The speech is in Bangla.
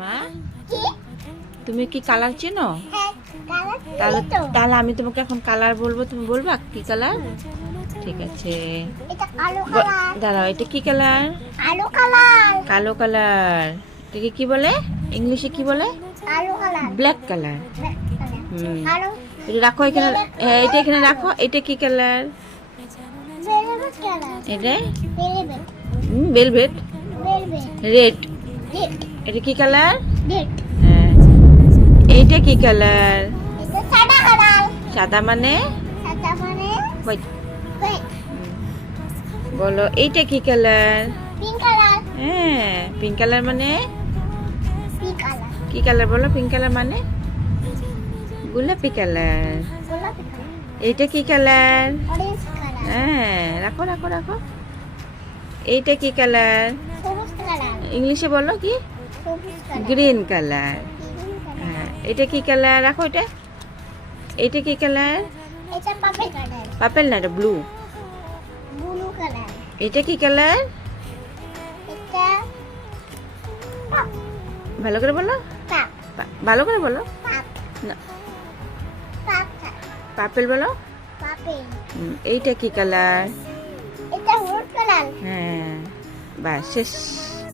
মা তুমি কি কালার চেনো? তাহলে তাহলে আমি তোমাকে এখন কালার বলবো, তুমি বলবা কি কালার? ঠিক আছে, দাঁড়াও, এটা কি কালার? কালো কালার। এটাকে কি বলে? ইংলিশে কি বলে? Black colour. এটা রাখো এখানে, এটা এখানে রাখো। এটা কি কালার? এটা ভেলভেট। রেড। এটা কি কালার? হ্যাঁ। এইটা কি কালার? সাদা মানে? বলো এইটা কি কালার? হ্যাঁ, পিঙ্ক কালার মানে কি কালার? বলো পিঙ্ক কালার মানে গোলাপি কালার। এইটা কি কালার? হ্যাঁ, রাখো রাখো রাখো। এইটা কি কালার? ইংলিশে বলো কি? Green colour. হ্যাঁ, এটা কি কালার? রাখো এটা। এটা কি কালার? পার্পল না, এটা ব্লু। এটা কি কালার? ভালো করে বলো, ভালো করে বলো না, পার্পল বলো। এইটা কি কালার? এটা হলুদ কালার। হ্যাঁ, বাস শেষ।